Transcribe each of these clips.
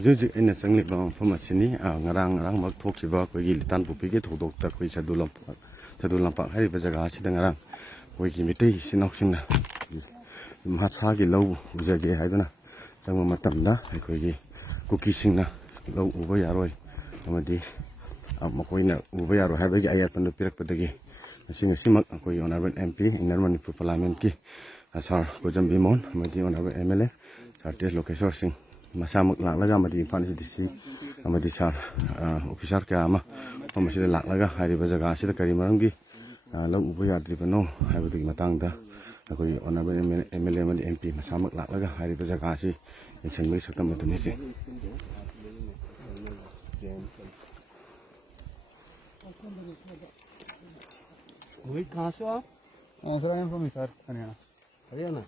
Hujik in a singly bomb from a cine, Rang talks about we Litan Pupiki to Doctor Sadulampa, Harry Bazagashi, Dangarang, Wikimiti, Sinoxina, Matsagi low, Uzagi Hadana, some Matamda, Equigi, Cookie Singna, low Ubayaroi, Amadi, Makoina, Ubayaro, having Ayapan the Pirapatagi, a singer Simak, on our MP, in Nerman for Parliament, as our Gojam Bimon, Madi on our MLA, Sartes location. Masamak laga madi Fancy DC, Amadi Sar, officer Kama, Omasida Laga, Hari Bazagasi, the Karimangi, Low Uya Dripano, I would Matanga, on a MLM MP, Masamak Laga, Hari Bazagasi, and St. Louis Satamatanici. Wait, Kaswa? Sir, I am from Hisar, Haryana. Haryana?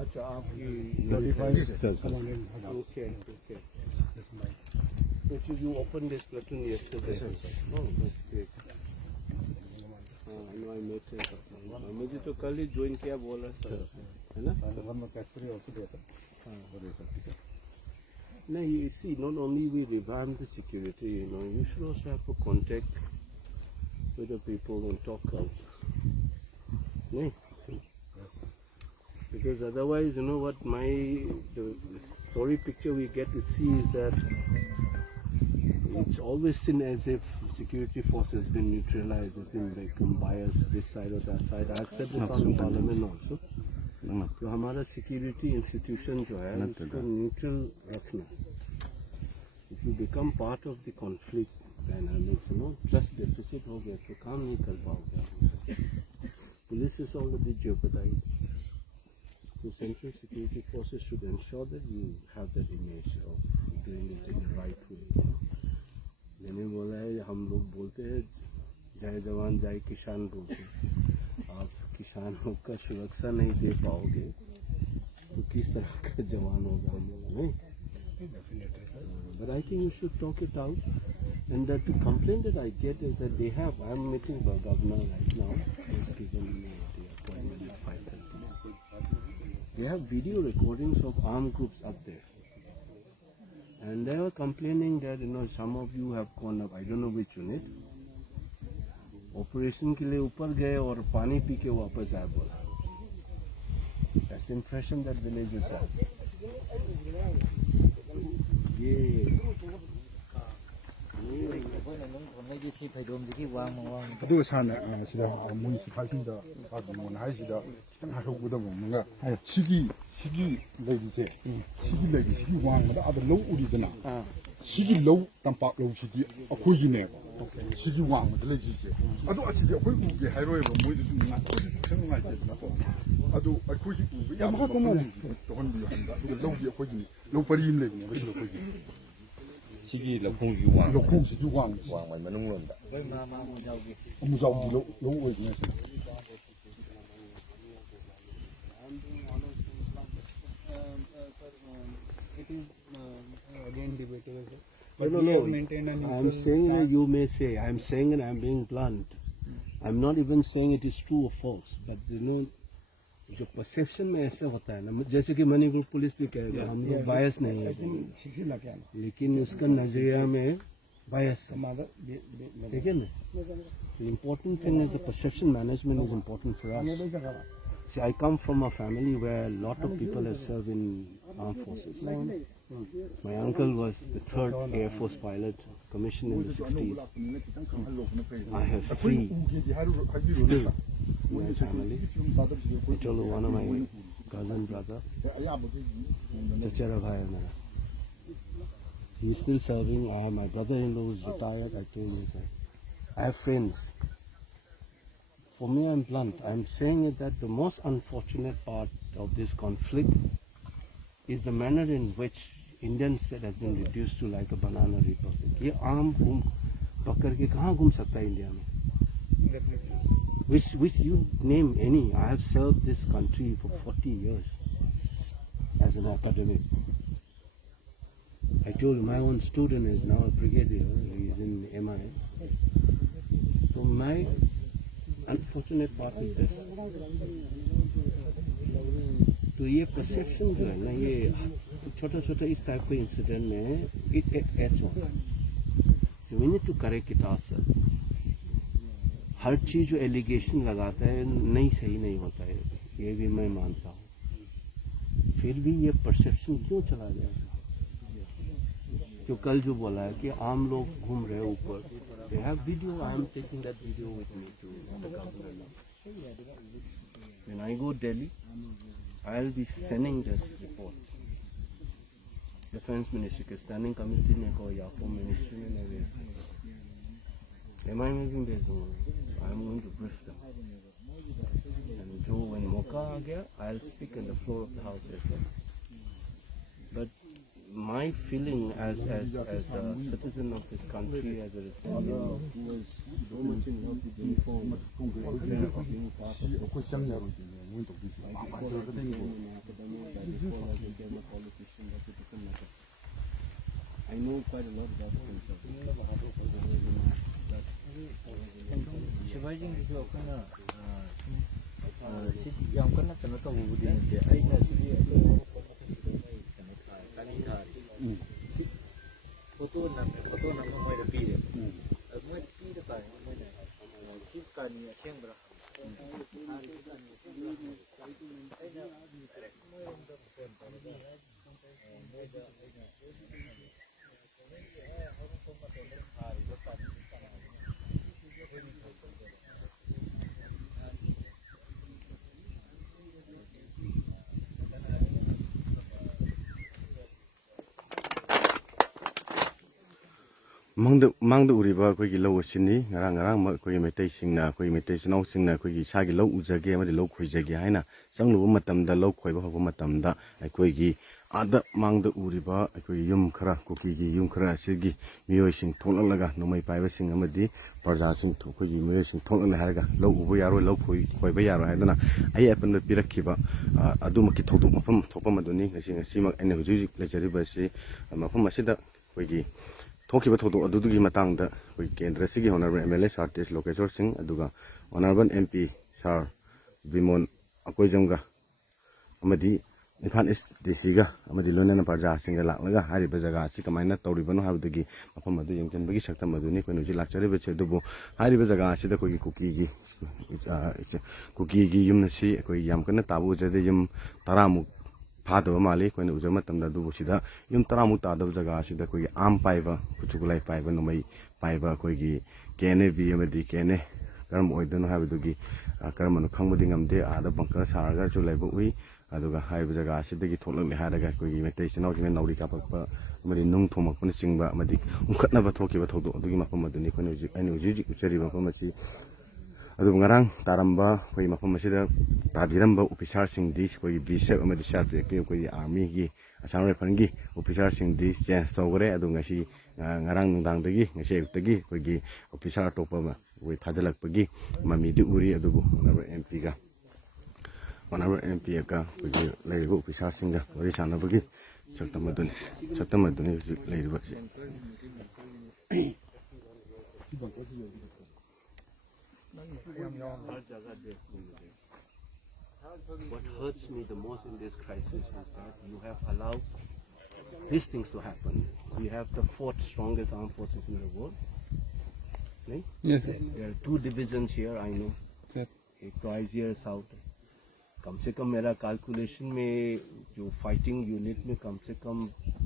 अच्छा आपकी 35 okay. So you opened this platoon yesterday. Oh, that's great. No, I met him. मुझे तो कल ही join किया बोला था, है ना? No, you see, not only we revamp the security, you should also have a contact with the people and talk out. No? Because otherwise, what the sorry picture we get to see is that it's always seen as if security force has been neutralized, has been become biased this side or that side. I've said this on Parliament also. तो हमारा security institution जो है उसको neutral रखना. If you become part of the conflict dynamics, trust deficit हो गया तो काम नहीं कर पाओगे. Police is already jeopardized. The central security forces should ensure that you have that image of doing it in the right way. मैंने बोला है हम लोग बोलते हैं जय जवान जय किसान बोलते हैं. आप किसानों का सुरक्षा नहीं दे पाओगे तो किस तरह का जवान होगा हम लोग नहीं. But I think you should talk it out. And that the complaint that I get is that they have, I am meeting the governor right now, he's given me the appointment at 5:30. They have video recordings of armed groups up there. And they were complaining that, some of you have gone up, I don't know which unit, operation के लिए ऊपर गए और पानी P के वापस आए बोला. That's the impression that villagers have. ꯑꯗꯨꯒ ꯁꯥꯔꯅ ꯁꯤꯗ ꯃ꯭ꯌꯨꯅꯤꯁꯤꯄꯥꯂꯤꯇꯤꯗ ꯄꯥꯔꯇꯤꯃꯣꯟ ꯍꯥꯏꯁꯤꯗ ꯈꯤꯇꯪ ꯍꯥꯏꯍꯧꯒꯗꯕ ꯑꯃꯒ ꯁꯤꯒꯤ ꯂꯩꯔꯤꯁꯦ ꯁꯤꯒꯤ ꯂꯩꯔꯤ ꯁꯤꯒꯤ ꯋꯥꯡꯃꯗ ꯑꯥꯗ ꯂꯧ ꯎꯔꯤꯗꯅ ꯁꯤꯒꯤ ꯂꯧ ꯇꯝꯄꯥꯛ ꯂꯧꯁꯤꯗꯤ ꯑꯩꯈꯣꯏꯒꯤꯅꯦꯕ. ꯁꯤꯒꯤ ꯋꯥꯡꯃꯗ ꯂꯩꯔꯤꯁꯦ ꯑꯗꯣ ꯑꯁꯤꯗꯤ ꯑꯩꯈꯣꯏ ꯎꯒꯦ ꯍꯥꯏꯔꯣꯏꯕ ꯃꯣꯏꯗꯁꯨ ꯑꯩꯈꯣꯏꯗꯁꯨ ꯈꯤꯇꯪ ꯅꯨꯡꯉꯥꯏꯇꯦꯗꯅꯀꯣ. ꯑꯗꯣ ꯑꯩꯈꯣꯏꯒꯤ ꯎꯕ ꯌꯥꯝ ꯇꯧꯍꯟꯕꯤꯌꯨ ꯍꯥꯏꯕ. ꯑꯗꯨꯒ ꯂꯧꯗꯤ ꯑꯩꯈꯣꯏꯒꯤ ꯂꯧ ꯄꯔꯤ ꯑꯃ ꯂꯩꯕꯅꯦꯕ ꯁꯤꯗ ꯑꯩꯈꯣꯏꯒꯤ. 시기 럭콩기 왕 ꯂꯧꯈꯣꯡꯁꯤꯁꯨ 왕 만능론다. ꯑꯃꯨꯖꯥꯎꯒꯤ ꯂꯧ ꯑꯣꯏꯕꯅꯦ ꯁꯤ. Again debatable. No. I'm saying that you may say, I'm saying and I'm being blunt. I'm not even saying it is true or false, but जो परसेप्शन में ऐसा होता है ना, जैसे कि मणिपुर पुलिस भी कहेगा हम लोग बायस नहीं है, लेकिन उसका नजरिया में बायस है, ठीक है ना. The important thing is the perception management is important for us. See, I come from a family where a lot of people have served in armed forces. My uncle was the 3rd Air Force pilot, commissioned in the 60s. I have 3 still in my family. I told one of my cousin brother, Chachara Bhai Mera. He's still serving. My brother-in-law is retired. I told him, I have friends. For me, I'm blunt. I'm saying it that the most unfortunate part of this conflict is the manner in which Indian state has been reduced to like a banana republic. ये आम घूम पकड़ के कहाँ घूम सकता है India में? Which you name any. I have served this country for 40 years as an academic. I told you, my own student is now a brigadier. He is in MI. So my unfortunate part is this. तो ये perception जो है ना, ये छोटा छोटा इस type के incident में it adds on. So we need to correct it ourselves. हर चीज जो एलिगेशन लगाता है नहीं सही नहीं होता है, ये भी मैं मानता हूँ. फिर भी ये परसेप्शन क्यों चला जाएगा? जो कल जो बोला है कि आम लोग घूम रहे ऊपर, they have video, I am taking that video with me to the governor. When I go Delhi, I'll be sending this report. Defense Ministry के standing committee ने को या Home Ministry ने भेज दिया. MI में भी भेज दूँगा. I am going to brief them. And जो when मौका आ गया, I'll speak on the floor of the house as well. But my feeling as a citizen of this country, as a responsible, who was so much in love with uniform, being part of this, 그 시장냐로 이제 문 독비지. before I became a politician, that's a different matter. I know quite a lot about myself. शिवाजींगꯤꯁꯨ ꯑꯩꯈꯣꯏꯅ ꯁꯤꯗꯤ ꯌꯥꯝ ꯀꯟꯅ ꯀꯩꯅꯣ ꯇꯧꯕꯕꯨꯗꯤ ꯅꯠꯇꯦ ꯑꯩꯅ ꯁꯤꯗꯤ ꯀꯩꯅꯣ ꯀꯥꯅꯤ ꯊꯥꯔꯤ ꯐꯣꯇꯣ ꯅꯝꯃ ꯃꯣꯏꯗ ꯄꯤꯔꯦ ꯃꯣꯏ ꯄꯤꯔ ꯀꯥꯟꯗ ꯃꯣꯏꯅ ꯁꯤ ꯀꯥꯅꯤ ꯑꯁꯦꯡꯕ꯭ꯔꯥ ꯑꯩꯅ ꯃꯣꯏꯔꯣꯝꯗ ꯐꯣꯟ ꯇꯧꯔꯒ ꯃꯣꯏꯗ ꯑꯩꯅ ꯍꯧꯔꯛꯄ ꯃꯇꯝꯗ ꯊꯥꯔꯤꯕ ꯀꯥꯅꯤ ꯃꯥꯡꯗ ꯎꯔꯤꯕ ꯑꯩꯈꯣꯏꯒꯤ ꯂꯧ ꯑꯁꯤꯅꯤ ꯉꯔꯥꯡ ꯑꯩꯈꯣꯏꯒꯤ ꯃꯩꯇꯩꯁꯤꯡꯅ ꯑꯩꯈꯣꯏꯒꯤ ꯃꯩꯇꯩ ꯏꯆꯤꯟꯅꯥꯎꯁꯤꯡꯅ ꯑꯩꯈꯣꯏꯒꯤ ꯏꯁꯥꯒꯤ ꯂꯧ ꯎꯖꯒꯦ ꯑꯃꯗꯤ ꯂꯧ ꯈꯣꯏꯖꯒꯦ ꯍꯥꯏꯅ ꯆꯪꯂꯨꯕ ꯃꯇꯝꯗ ꯂꯧ ꯈꯣꯏꯕ ꯍꯧꯕ ꯃꯇꯝꯗ ꯑꯩꯈꯣꯏꯒꯤ ꯑꯥꯗ ꯃꯥꯡꯗ ꯎꯔꯤꯕ ꯑꯩꯈꯣꯏꯒꯤ ꯌꯨꯝ ꯈꯔ ꯀꯨꯀꯤꯒꯤ ꯌꯨꯝ ꯈꯔ ꯑꯁꯤꯒꯤ ꯃꯤꯑꯣꯏꯁꯤꯡ ꯊꯣꯛꯂꯛꯂꯒ ꯅꯣꯡꯃꯩ ꯄꯥꯏꯕꯁꯤꯡ ꯑꯃꯗꯤ ꯄ꯭ꯔꯖꯥꯁꯤꯡ ꯑꯩꯈꯣꯏꯒꯤ ꯃꯤꯑꯣꯏꯁꯤꯡ ꯊꯣꯛꯂꯛꯅꯤ ꯍꯥꯏꯔꯒ ꯂꯧ ꯎꯕ ꯌꯥꯔꯣꯏ ꯂꯧ ꯈꯣꯏꯕ ꯌꯥꯔꯣꯏ ꯍꯥꯏꯗꯨꯅ ꯑꯄꯟꯕ ꯄꯤꯔꯛꯈꯤꯕ ꯑꯗꯨꯃꯛꯀꯤ ꯊꯧꯗꯣꯛ ꯃꯐꯝ ꯊꯣꯛꯄ ꯃꯗꯨꯅꯤ ꯉꯁꯤꯃꯛ ꯑꯩꯅ ꯍꯧꯖꯤꯛ ꯂꯩꯖꯔꯤꯕ ꯑꯁꯤ ꯃꯐꯝ ꯑꯁꯤꯗ ꯑꯩꯈꯣꯏꯒꯤ ꯊꯣꯛꯈꯤꯕ ꯊꯧꯗꯣꯛ ꯑꯗꯨꯒꯤ ꯃꯇꯥꯡꯗ ꯑꯩꯈꯣꯏ ꯀꯦꯟꯗ꯭ꯔ ꯑꯁꯤꯒꯤ ꯍꯣꯅꯔꯦꯕꯜ MLA ꯁꯥꯔ ꯇꯦꯖ ꯂꯣꯀꯦꯁꯣꯔ ꯁꯤꯡ ꯑꯗꯨꯒ ꯍꯣꯅꯔꯦꯕꯜ MP ꯁꯥꯔ ꯕꯤꯃꯣꯟ ꯑꯀꯣꯏꯖꯝꯒ ꯑꯃꯗꯤ ꯏꯝꯐꯥꯜ ꯏꯁ DCꯒ ꯑꯃꯗꯤ ꯂꯣꯏꯅꯅ ꯄ꯭ꯔꯖꯥꯁꯤꯡꯒ ꯂꯥꯛꯂꯒ ꯍꯥꯏꯔꯤꯕ ꯖꯒꯥ ꯑꯁꯤ ꯀꯃꯥꯏꯅ ꯇꯧꯔꯤꯕꯅꯣ ꯍꯥꯏꯕꯗꯨꯒꯤ ꯃꯐꯝ ꯑꯗꯨ ꯌꯦꯡꯁꯤꯟꯕꯒꯤ ꯁꯛꯇꯝ ꯑꯗꯨꯅꯤ ꯑꯩꯈꯣꯏꯅ ꯍꯧꯖꯤꯛ ꯂꯥꯛꯆꯔꯤꯕꯁꯤ. ꯑꯗꯨꯕꯨ ꯍꯥꯏꯔꯤꯕ ꯖꯒꯥ ꯑꯁꯤꯗ ꯑꯩꯈꯣꯏꯒꯤ ꯀꯨꯀꯤꯒꯤ ꯌꯨꯝ ꯑꯁꯤ ꯑꯩꯈꯣꯏ ꯌꯥꯝ ꯀꯟꯅ ꯇꯥꯕ ꯎꯖꯗꯦ. ꯌꯨꯝ 10ꯃꯨꯛ ꯐꯥꯗꯕ ꯃꯥꯜꯂꯤ ꯑꯩꯈꯣꯏꯅ ꯎꯖꯕ ꯃꯇꯝꯗ. ꯑꯗꯨꯕꯨ ꯁꯤꯗ ꯌꯨꯝ 10ꯃꯨꯛ ꯇꯥꯗꯕ ꯖꯒꯥ ꯑꯁꯤꯗ ꯑꯩꯈꯣꯏꯒꯤ ꯑꯥꯝ ꯄꯥꯏꯕ, ꯈꯨꯠꯁꯨ ꯈꯨꯠꯂꯥꯏ ꯄꯥꯏꯕ, ꯅꯣꯡꯃꯩ ꯄꯥꯏꯕ ꯑꯩꯈꯣꯏꯒꯤ KNA-B ꯑꯃꯗꯤ KNA ꯀꯔꯝꯕ ꯑꯣꯏꯗꯣꯏꯅꯣ ꯍꯥꯏꯕꯗꯨꯒꯤ ꯀꯔꯝꯕꯅꯣ ꯈꯪꯕꯗꯤ ꯉꯝꯗꯦ. ꯑꯥꯗ ꯕꯪꯀꯔ ꯁꯥꯔꯒꯁꯨ ꯂꯩꯕ ꯎꯏ. ꯑꯗꯨꯒ ꯍꯥꯏꯔꯤꯕ ꯖꯒꯥ ꯑꯁꯤꯗꯒꯤ ꯊꯣꯛꯂꯛꯂꯦ ꯍꯥꯏꯔꯒ ꯑꯩꯈꯣꯏꯒꯤ ꯃꯩꯇꯩ ꯏꯆꯤꯟꯅꯥꯎꯁꯤꯡꯅ ꯅꯥꯎꯔꯤ ꯀꯥꯞꯄꯛꯄ ꯑꯃꯗꯤ ꯅꯨꯡ ꯊꯣꯝꯃꯛꯄꯅꯆꯤꯡꯕ ꯑꯃꯗꯤ ꯎꯪꯈꯠꯅꯕ ꯊꯣꯛꯈꯤꯕ ꯊꯧꯗꯣꯛ ꯑꯗꯨꯒꯤ ꯃꯐꯝ ꯑꯗꯨꯅꯤ ꯑꯩꯅ ꯍꯧꯖꯤꯛ ꯎꯖꯔꯤꯕ ꯃꯐꯝ ꯑꯁꯤ. ꯑꯗꯨꯕꯨ ꯉꯔꯥꯡ ꯇꯥꯔꯝꯕ ꯑꯩꯈꯣꯏ ꯃꯐꯝ ꯑꯁꯤꯗ ꯇꯥꯕꯤꯔꯝꯕ ꯑꯣꯐꯤꯁꯥꯔꯁꯤꯡꯗꯤ ꯑꯩꯈꯣꯏꯒꯤ BSF ꯑꯃꯗꯤ CRPFꯀꯤ ꯑꯩꯈꯣꯏꯒꯤ ꯑꯥꯔꯃꯤꯒꯤ ꯑꯁꯥꯝ ꯔꯥꯏꯐꯜꯒꯤ ꯑꯣꯐꯤꯁꯥꯔꯁꯤꯡꯗꯤ ꯆꯦꯟꯖ ꯇꯧꯈ꯭ꯔꯦ. ꯑꯗꯨ ꯉꯔꯥꯡ ꯅꯨꯡꯗꯥꯡꯗꯒꯤ ꯉꯁꯤ ꯑꯌꯨꯛꯇꯒꯤ ꯑꯩꯈꯣꯏꯒꯤ ꯑꯣꯐꯤꯁꯥꯔ ꯑꯇꯣꯞꯄ ꯑꯩꯈꯣꯏ ꯊꯥꯖꯤꯜꯂꯛꯄꯒꯤ ꯃꯃꯤꯗꯤ ꯎꯔꯤ. ꯑꯗꯨꯕꯨ ꯍꯣꯅꯔꯦꯕꯜ MPꯒ ꯑꯩꯈꯣꯏꯒꯤ ꯂꯩꯔꯤꯕ ꯑꯣꯐꯤꯁꯥꯔꯁꯤꯡꯒ ꯋꯥꯔꯤ ꯁꯥꯟꯅꯕꯒꯤ ꯁꯛꯇꯝ ꯑꯗꯨꯅꯤ ꯍꯧꯖꯤꯛ ꯂꯩꯔꯤꯕꯁꯤ. What hurts me the most in this crisis is that you have allowed these things to happen. We have the 4th strongest armed forces in the world. Right? Yes, sir. There are 2 divisions here, I know. Sir. एक तो IGR south है. कम से कम मेरा calculation में जो fighting unit में कम से कम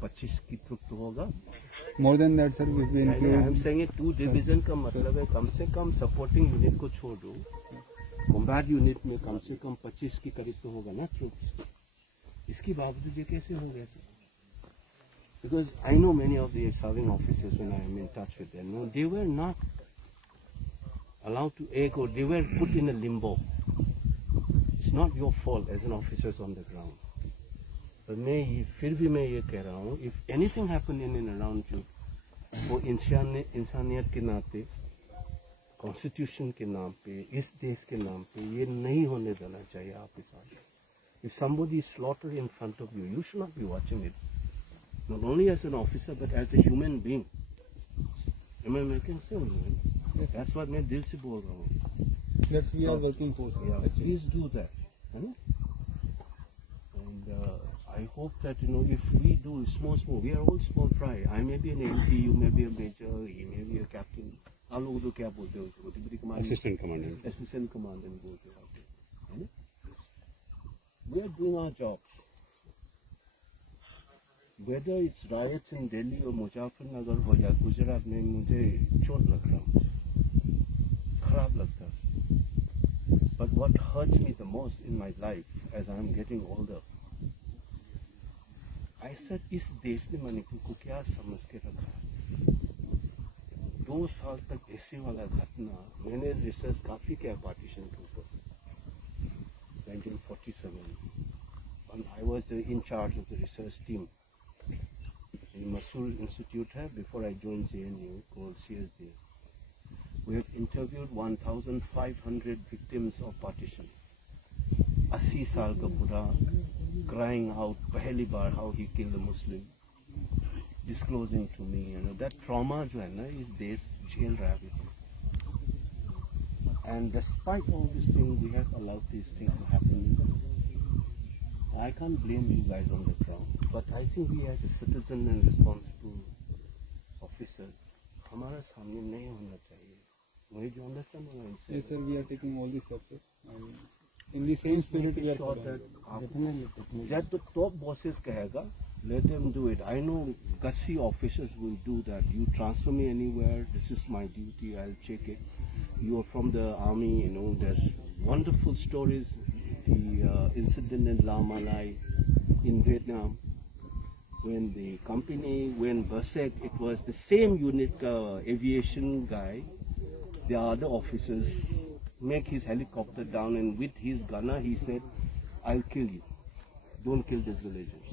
25 की ट्रुप तो होगा. More than that, sir, we will I am include. saying 2 division का मतलब है कम से कम सपोर्टिंग यूनिट को छोड़ दो, कॉम्बैट यूनिट में कम से कम 25 की करीब तो होगा ना ट्रूप्स. इसके बावजूद ये कैसे हो गया sir? Because I know many of the serving officers when I am in touch with them, no, they were not allowed to egg or they were put in a limbo. It's not your fault as an officer on the ground. But फिर भी मैं ये कह रहा हूँ, if anything happened in and around you, वो इंसानियत के नाते, कॉन्स्टिट्यूशन के नाम पे, इस देश के नाम पे ये नहीं होने देना चाहिए आपके साथ. If somebody is slaughtered in front of you, you should not be watching it. not only as an officer but as a human being. Am I making sense? Man? That's what मैं दिल से बोल रहा हूँ. Yes, we are working for sir. Yeah, please do that. And I hope that if we do small, we are all small fry. I may be an MP, you may be a major, he may be a captain. आप लोग तो क्या बोलते हो उसको? Deputy commandant, Assistant commandant. assistant commandant बोलते हो आप. है ना? We are doing our jobs. Whether it's riots in Delhi or Muzaffarnagar हो या गुजरात में, मुझे चोट लगता है, खराब लगता है. But what hurts me the most in my life as I am getting older, I said इस देश ने मणिपुर को क्या समझ के रखा है. 2 साल तक ऐसे वाला घटना, मैंने रिसर्च काफ़ी किया पार्टीशन के ऊपर. 1947 and I was in charge of the research team in Masool Institute है, before I joined JNU, called CSJ. We have interviewed 1,500 victims of partition. 80 साल का पूरा crying out पहली बार how he killed a Muslim, disclosing to me, that trauma जो है ना इस देश झेल रहा है. And despite all these things, we have allowed these things to happen. I can't blame you guys on the ground, but I think we as a citizen and responsible officers, हमारा सामने नहीं होना चाहिए. मुझे जो understand होना चाहिए. Yes, sir, we are taking all these steps, sir. And in the same spirit, we are sure that जब तो top bosses कहेगा, let them do it. I know gutsy officers will do that. You transfer me anywhere, this is my duty, I'll check it. You are from the army, there's wonderful stories. The incident in La Malai in Vietnam, when the company went berserk, it was the same unit aviation guy, the other officers make his helicopter down, and with his gunner he said, I'll kill you, don't kill these villagers.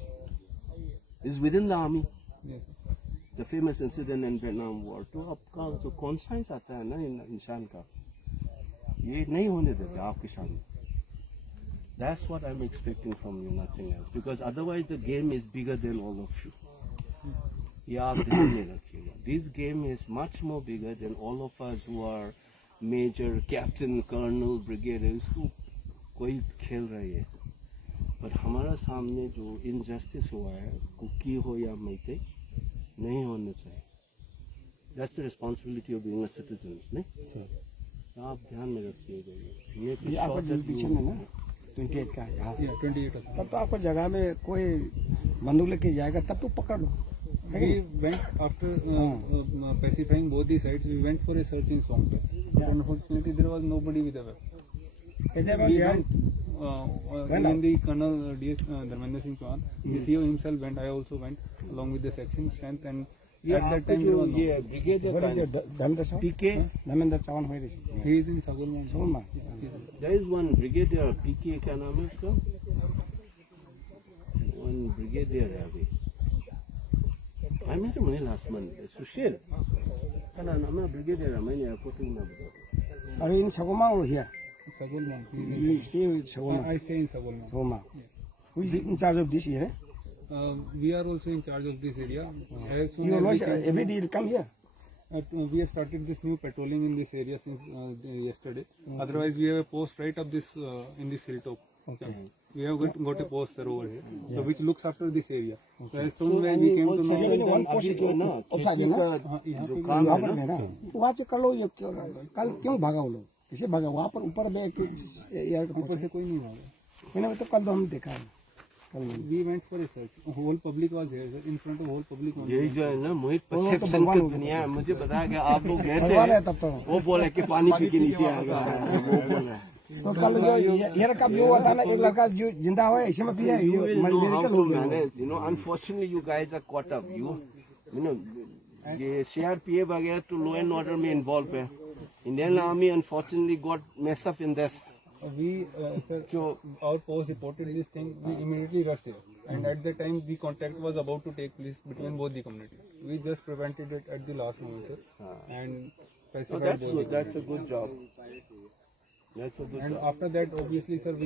This is within the army. yes, sir. It's a famous incident in Vietnam War. तो आपका जो conscience आता है ना इंसान का, ये नहीं होने देते आपके सामने. That's what I'm expecting from you, nothing else. Because otherwise the game is bigger than all of you. ये आप ध्यान में रखिएगा. This game is much more bigger than all of us who are major, captain, colonel, brigadier. इसको कोई खेल रही है. पर हमारा सामने जो injustice हुआ है, कुकी हो या मैते, नहीं होना चाहिए. That's the responsibility of being a citizen, नहीं? आप ध्यान में रखिएगा. ये आपका जो पीछे में ना 28 का है यहाँ. Yeah, 28 of तब तो आपको जगह में कोई बंदूक लेके जाएगा तब तो पकड़ लो. We went after pacifying both the sides. We went for a search in Songpe. But unfortunately, there was nobody with a weapon. We went when the Colonel DS Dharmender Singh Chauhan, the CEO himself went. I also went along with the section strength, and at that time there was no. ये brigadier What is का it? Dharmendra साहब? PK. Dharmendra Chauhan where is he? He is in Sagulman. Sagulman. There is one brigadier PK क्या नाम है उसका? One brigadier है अभी. I met him last month. Sushil. क्या नाम है brigadier है, मैंने आपको तो ना बताया. Are you in Sagulman or here? Sagulman. You stay with Sagulman. I stay in Sagulman. Sagulman. Who is in charge of this area? We are also in charge of this area. As soon You as we always can, every day you come here. we have started this new patrolling in this area since yesterday. Otherwise, we have a post right up this in this hilltop. Okay. We have got a post sir over here, so which looks after this area. So as soon as we came to know, one post अभी जो है ना खेती का जो काम यहाँ है पर ना, है ना, वहाँ से कर लो. ये कल क्यों भागा वो लोग? किसे भागा? वहाँ पर ऊपर में यार ऊपर से कोई नहीं भागा. मैंने तो कल तो हम देखा है. We went for a search. Whole public was here, sir. In front of whole public. यही जो है ना मोहित परसेप्शन की दुनिया है. मुझे बताया कि आप लोग गए भगवान है थे, तब तो. वो बोले कि पानी पी के नीचे आ गया. वो बोल रहा है. तो कल जो ये कब जो हुआ था ना, एक लड़का जो जिंदा हुआ है इसी में पिया. You will know how medical to हो गया. manage. Unfortunately, you guys are caught up. You know, ये CRPF वगैरह तो law and order में involved है. Indian Army unfortunately got messed up in this. We, sir, so our post reported this thing. We immediately rushed here, and at that time the contact was about to take place between both the communities. We just prevented it at the last moment, sir, and So pacified that's the good. That's a good job. That's a good And job. after that, obviously, sir, we